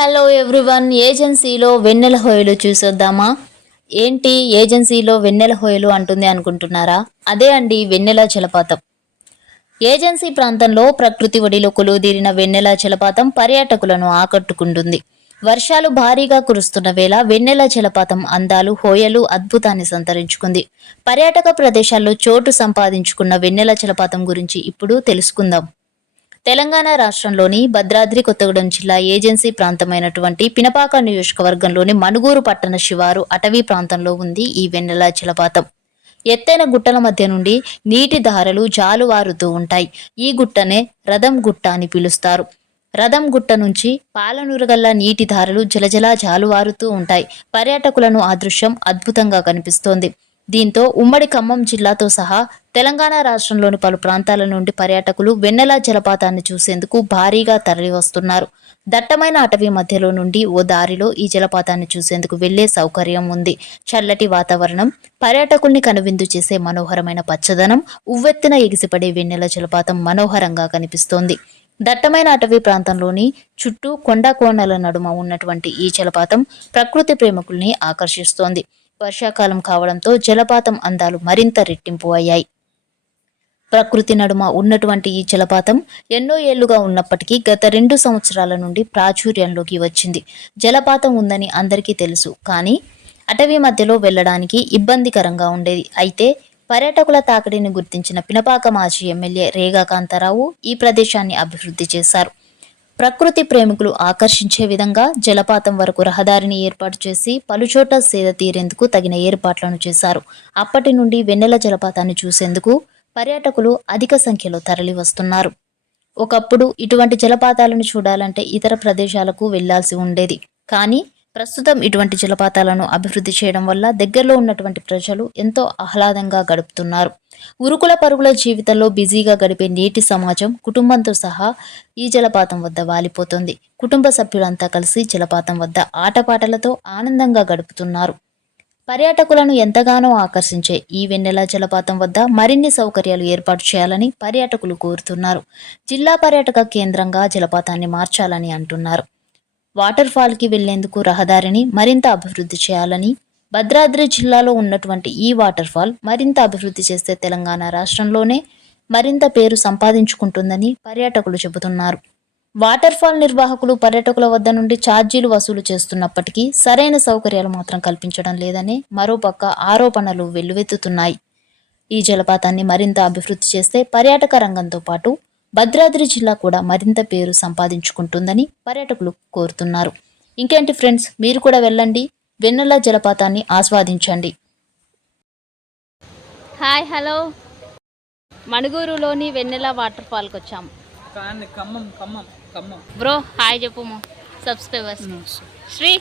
Hello everyone ఏజెన్సీలో వెన్నెల హోయలు చూసొద్దామా? ఏంటి ఏజెన్సీలో వెన్నెల హోయలు అంటుంది అనుకుంటున్నారా? అదే అండి వెన్నెల జలపాతం. ఏజెన్సీ ప్రాంతంలో ప్రకృతి ఒడిలో కొలువుదీరిన వెన్నెల జలపాతం పర్యాటకులను ఆకట్టుకుంటుంది. వర్షాలు భారీగా కురుస్తున్న వేళ వెన్నెల జలపాతం అందాలు హోయలు అద్భుతాన్ని సంతరించుకుంది. పర్యాటక ప్రదేశాల్లో చోటు సంపాదించుకున్న వెన్నెల జలపాతం గురించి ఇప్పుడు తెలుసుకుందాం. తెలంగాణ రాష్ట్రంలోని భద్రాద్రి కొత్తగూడెం జిల్లా ఏజెన్సీ ప్రాంతమైనటువంటి పినపాక నియోజకవర్గంలోని మణుగూరు పట్టణ శివారు అటవీ ప్రాంతంలో ఉంది ఈ వెన్నెల జలపాతం. ఎత్తైన గుట్టల మధ్య నుండి నీటి ధారలు జాలువారుతూ ఉంటాయి. ఈ గుట్టనే రథం గుట్ట అని పిలుస్తారు. రథం గుట్ట నుంచి పాలనూరుగల్లా నీటి ధారలు జలజలా జాలువారుతూ ఉంటాయి. పర్యాటకులను ఆ దృశ్యం అద్భుతంగా కనిపిస్తోంది. దీంతో ఉమ్మడి ఖమ్మం జిల్లాతో సహా తెలంగాణ రాష్ట్రంలోని పలు ప్రాంతాల నుండి పర్యాటకులు వెన్నెల జలపాతాన్ని చూసేందుకు భారీగా తరలివస్తున్నారు. దట్టమైన అటవీ మధ్యలో నుండి ఓ దారిలో ఈ జలపాతాన్ని చూసేందుకు వెళ్ళే సౌకర్యం ఉంది. చల్లటి వాతావరణం పర్యాటకుల్ని కనువిందు చేసే మనోహరమైన పచ్చదనం ఉవ్వెత్తున ఎగిసిపడే వెన్నెల జలపాతం మనోహరంగా కనిపిస్తోంది. దట్టమైన అటవీ ప్రాంతంలోని చుట్టూ కొండ కోణల నడుమ ఉన్నటువంటి ఈ జలపాతం ప్రకృతి ప్రేమికుల్ని ఆకర్షిస్తోంది. వర్షాకాలం కావడంతో జలపాతం అందాలు మరింత రెట్టింపు అయ్యాయి. ప్రకృతి నడుమ ఉన్నటువంటి ఈ జలపాతం ఎన్నో ఏళ్ళుగా ఉన్నప్పటికీ గత రెండు సంవత్సరాల నుండి ప్రాచుర్యంలోకి వచ్చింది. జలపాతం ఉందని అందరికీ తెలుసు కానీ అటవీ మధ్యలో వెళ్ళడానికి ఇబ్బందికరంగా ఉండేది. అయితే పర్యాటకుల తాకిడిని గుర్తించిన పినపాక మాజీ ఎమ్మెల్యే రేగా కాంతారావు ఈ ప్రదేశాన్ని అభివృద్ధి చేశారు. ప్రకృతి ప్రేమికులు ఆకర్షించే విధంగా జలపాతం వరకు రహదారిని ఏర్పాటు చేసి పలుచోట సేద తీరేందుకు తగిన ఏర్పాట్లను చేశారు. అప్పటి నుండి వెన్నెల జలపాతాన్ని చూసేందుకు పర్యాటకులు అధిక సంఖ్యలో తరలి వస్తున్నారు ఒకప్పుడు ఇటువంటి జలపాతాలను చూడాలంటే ఇతర ప్రదేశాలకు వెళ్ళాల్సి ఉండేది. కానీ ప్రస్తుతం ఇటువంటి జలపాతాలను అభివృద్ధి చేయడం వల్ల దగ్గరలో ఉన్నటువంటి ప్రజలు ఎంతో ఆహ్లాదంగా గడుపుతున్నారు. ఉరుకుల పరుగుల జీవితంలో బిజీగా గడిపే నీటి సమాజం కుటుంబంతో సహా ఈ జలపాతం వద్ద వాలిపోతుంది. కుటుంబ సభ్యులంతా కలిసి జలపాతం వద్ద ఆటపాటలతో ఆనందంగా గడుపుతున్నారు. పర్యాటకులను ఎంతగానో ఆకర్షించే ఈ వెన్నెల జలపాతం వద్ద మరిన్ని సౌకర్యాలు ఏర్పాటు చేయాలని పర్యాటకులు కోరుతున్నారు. జిల్లా పర్యాటక కేంద్రంగా జలపాతాన్ని మార్చాలని అంటున్నారు. వాటర్ ఫాల్కి వెళ్ళేందుకు రహదారిని మరింత అభివృద్ధి చేయాలని భద్రాద్రి జిల్లాలో ఉన్నటువంటి ఈ వాటర్ ఫాల్ మరింత అభివృద్ధి చేస్తే తెలంగాణ రాష్ట్రంలోనే మరింత పేరు సంపాదించుకుంటుందని పర్యాటకులు చెబుతున్నారు. వాటర్ ఫాల్ నిర్వాహకులు పర్యాటకుల వద్ద నుండి ఛార్జీలు వసూలు చేస్తున్నప్పటికీ సరైన సౌకర్యాలు మాత్రం కల్పించడం లేదని మరోపక్క ఆరోపణలు వెల్లువెత్తుతున్నాయి. ఈ జలపాతాన్ని మరింత అభివృద్ధి చేస్తే పర్యాటక రంగంతో పాటు భద్రాద్రి జిల్లా కూడా మరింత పేరు సంపాదించుకుంటుందని పర్యాటకులు కోరుతున్నారు. ఇంకేంటి ఫ్రెండ్స్ మీరు కూడా వెళ్ళండి. వెన్నెల జలపాతాన్ని ఆస్వాదించండి. Hi hello. మణుగూరులోని వెన్నెల వాటర్ ఫాల్కి వచ్చాము కానీ ఖమ్మం ఖమ్మం ఖమ్మం. బ్రో హాయ్ చెప్పు సబ్స్క్రైబర్స్. శ్రీ